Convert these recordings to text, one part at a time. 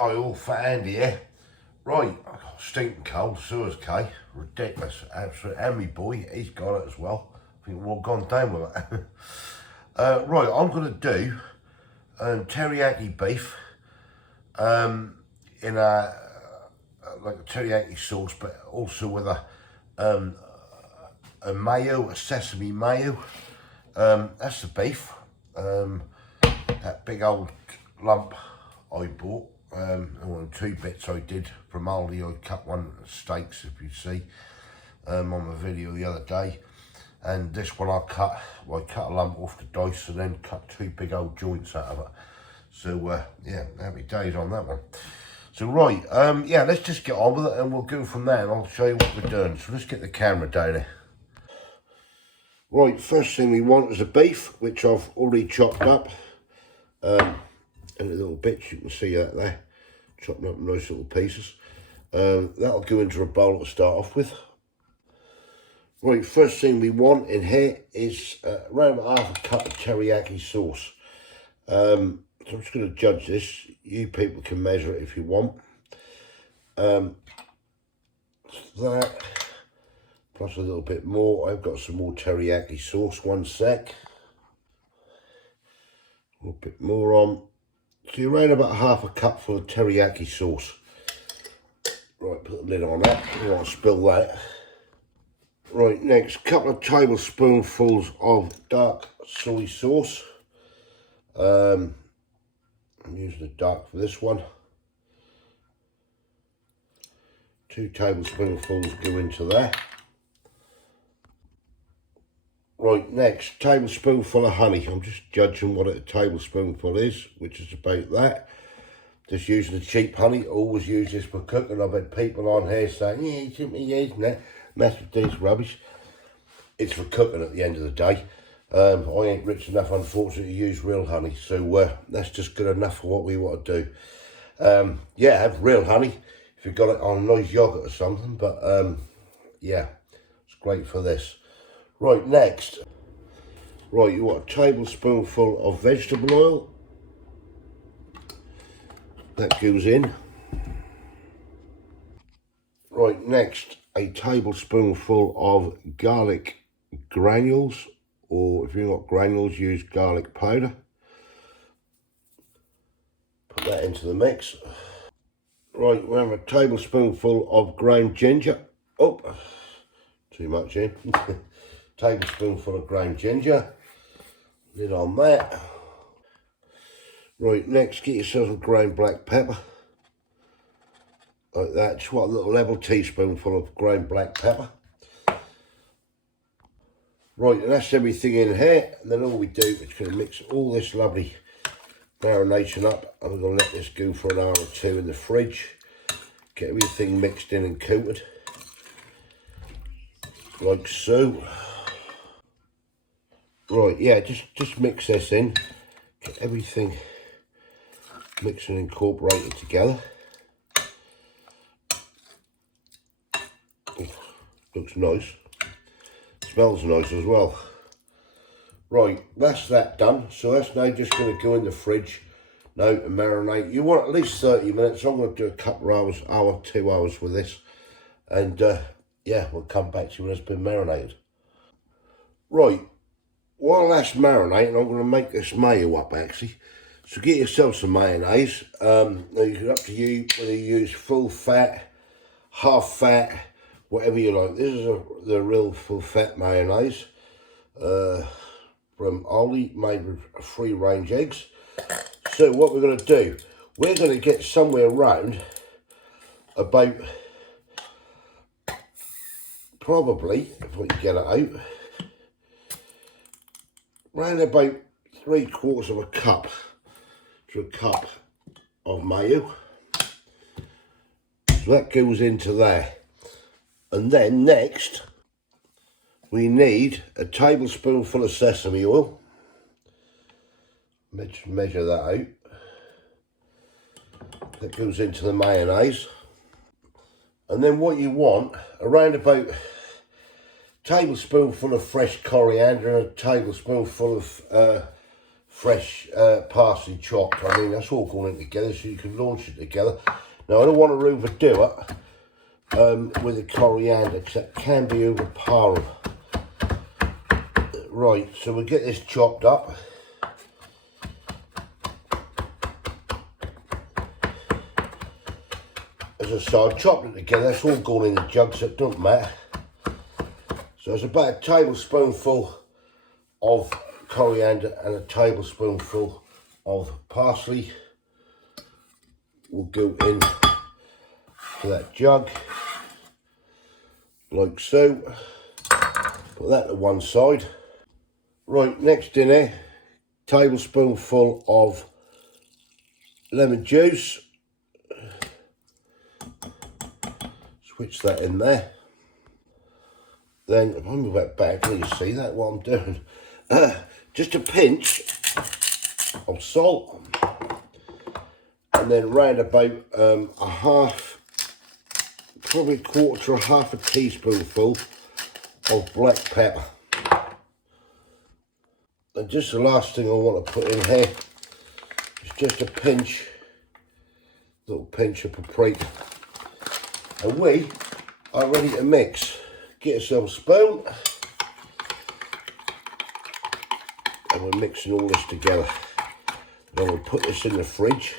all fat Andy here. Right, I got stinking cold, Suez K, ridiculous, absolute. And my boy, he's got it as well. I think we've all gone down with it. Right, I'm going to do teriyaki beef in a like a teriyaki sauce, but also with a mayo, a sesame mayo. That's the beef. That big old lump I bought. On 2 bits I did from Aldi. I cut one steaks, if you see, on the video the other day. And this one I cut a lump off the dice and then cut 2 big old joints out of it. So yeah, happy days on that one. So right, yeah, let's just get on with it and we'll go from there and I'll show you what we're doing. So let's get the camera down here. Right, first thing we want is the beef, which I've already chopped up into little bits. You can see that there, chopping up in nice little pieces. That'll go into a bowl to start off with. Right, first thing we want in here is around about half a cup of teriyaki sauce. So I'm just going to judge this. You people can measure it if you want. That, plus a little bit more. I've got some more teriyaki sauce, 1 sec. A little bit more on. So you're around about half a cup full of teriyaki sauce. Right, put the lid on that. I don't want to spill that. Right, next, couple of tablespoonfuls of dark soy sauce. I'm using the dark for this one. 2 tablespoonfuls go into there. Right, next, tablespoonful of honey. I'm just judging what a tablespoonful is, which is about that. Just using the cheap honey. Always use this for cooking. I've had people on here saying, yeah, you shouldn't be using that. Mess with this rubbish. It's for cooking at the end of the day. I ain't rich enough, unfortunately, to use real honey. So that's just good enough for what we want to do. Yeah, have real honey if you've got it on a nice yogurt or something. But yeah, it's great for this. Right, next. Right, you want a tablespoonful of vegetable oil. That goes in. Right, next, a tablespoonful of garlic granules, or if you've got granules, use garlic powder. Put that into the mix. Right, we have a tablespoonful of ground ginger. Oh, too much in. Tablespoonful of ground ginger. Lid on that. Right, next, get yourself some ground black pepper. Like that, just want a little level teaspoonful of ground black pepper. Right, and that's everything in here. And then all we do is going to mix all this lovely marination up. And we're going to let this go for an hour or 2 in the fridge. Get everything mixed in and coated. Like so. Right, yeah, just mix this in. Get everything mixed and incorporated together. Looks nice. Smells nice as well. Right, that's that done. So that's now just going to go in the fridge now to marinate. You want at least 30 minutes. I'm going to do a couple of hours, 2 hours with this. And yeah, we'll come back to you when it's been marinated. Right, while that's marinating, I'm going to make this mayo up actually. So get yourself some mayonnaise. Now it's up to you whether you use full fat, half fat, whatever you like. This is the real full fat mayonnaise from Aldi, made with free range eggs. So what we're going to do, we're going to get somewhere around about, probably, if we can get it out, around about 3/4 of a cup to a cup of mayo. So that goes into there. And then next, we need a tablespoonful of sesame oil. Measure that out. That goes into the mayonnaise. And then what you want, around about a tablespoonful of fresh coriander and a tablespoonful of fresh parsley chopped. I mean, that's all going in together so you can launch it together. Now, I don't want to overdo it with the coriander because that can be overpowering. Right, so we'll get this chopped up. As I say, I've chopped it together, that's all going in the jug, so it doesn't matter. So it's about a tablespoonful of coriander and a tablespoonful of parsley will go in to that jug, like so. Put that to one side. Right, next in here, tablespoonful of lemon juice. Switch that in there. Then, if I move that back, can you see that, what I'm doing? Just a pinch of salt. And then round about a half, probably a quarter to a half a teaspoonful of black pepper. And just the last thing I want to put in here is just a pinch, little pinch of paprika. And we are ready to mix. Get yourself a spoon. And we're mixing all this together. Then we'll put this in the fridge.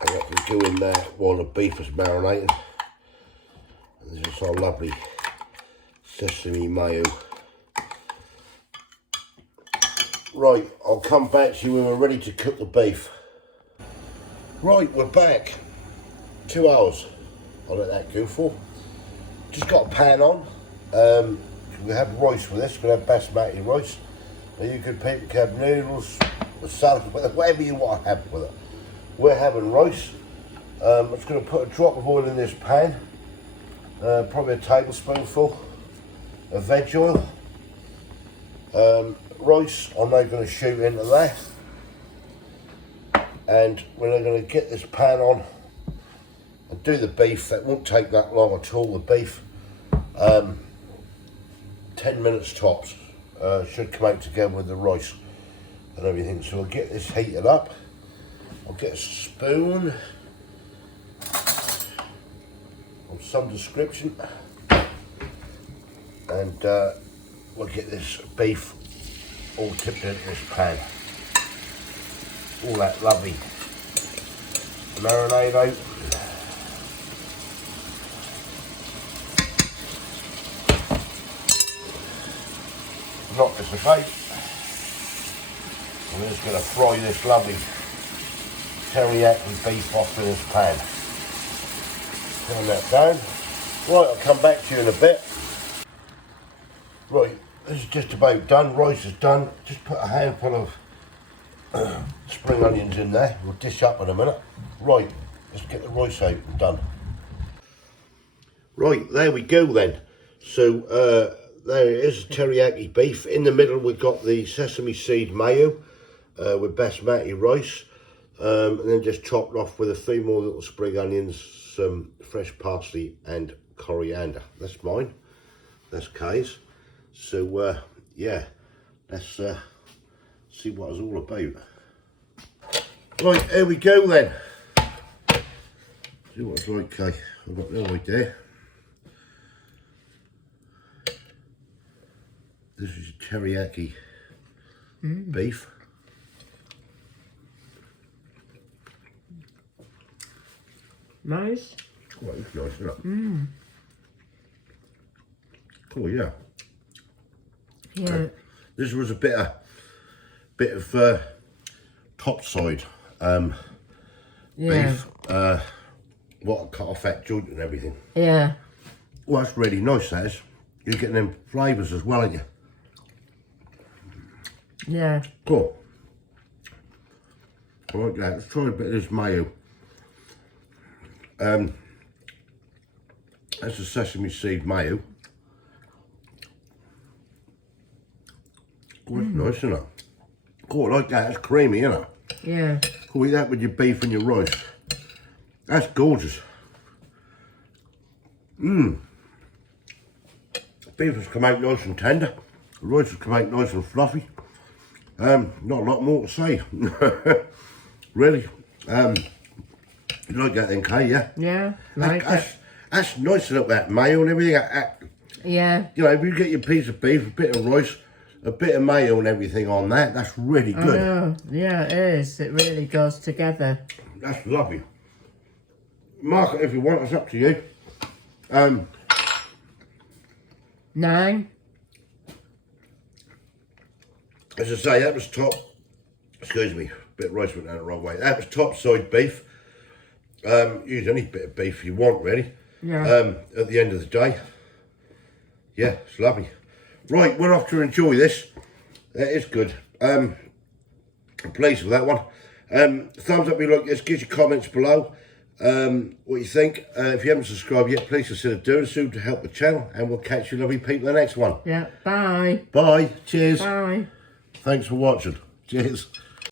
And that can go in there while the beef is marinating. And this is our lovely sesame mayo. Right, I'll come back to you when we're ready to cook the beef. Right, we're back. 2 hours. I'll let that go for. Just got a pan on. We have rice with this. We have Basmati rice. Now you could have noodles, salad, whatever you want to have with it. We're having rice. I'm just going to put a drop of oil in this pan. Probably a tablespoonful of veg oil. Rice, I'm now going to shoot into that. And we're going to get this pan on and do the beef. That won't take that long at all, the beef. 10 minutes tops. Should come out together with the rice and everything. So we'll get this heated up. I'll get a spoon of some description. And we'll get this beef all tipped into this pan. All that lovely marinade out. Knock this about. I'm just going to fry this lovely teriyaki beef off in this pan. Turn that down. Right, I'll come back to you in a bit. Right, this is just about done. Rice is done. Just put a handful of spring onions in there. We'll dish up in a minute. Right, let's get the rice out and done. Right, there we go then. So there it is, teriyaki beef. In the middle we've got the sesame seed mayo with basmati rice. And then just chopped off with a few more little spring onions, some fresh parsley and coriander. That's mine. That's Kay's. So yeah, let's see what it's all about. Right, here we go then. See what it's like, Kay. I've got no idea. This is teriyaki beef. Nice. Oh, it's nice, isn't it? Oh yeah. Yeah. This was a bit of topside beef. What I cut off that joint and everything. Yeah. Well, that's really nice, that is. You're getting them flavours as well, aren't you? Yeah. Cool. I like that. Let's try a bit of this mayo. That's a sesame seed mayo. Oh, that's nice, isn't it? Oh, I like that. It's creamy, isn't it? Yeah. Cool, eat that with your beef and your rice. That's gorgeous. Beef has come out nice and tender. The rice has come out nice and fluffy. Not a lot more to say. Really. You like that then, Kay, yeah? Yeah, like it. That's nice to look at mayo and everything. Yeah. You know, if you get your piece of beef, a bit of rice, a bit of mayo and everything on that, that's really good. I know. Yeah, it is. It really goes together. That's lovely. Mark it if you want, it's up to you. 9. As I say, that was top, excuse me, bit of rice went down the wrong way. That was top side beef. Use any bit of beef you want, really. Yeah. At the end of the day. Yeah, it's lovely. Right, we're off to enjoy this. That is good. I'm pleased with that one. Thumbs up if you like this, give your comments below. What you think. If you haven't subscribed yet, please consider doing so to help the channel, and we'll catch you lovely people in the next one. Yeah. Bye. Bye. Cheers. Bye. Thanks for watching. Cheers.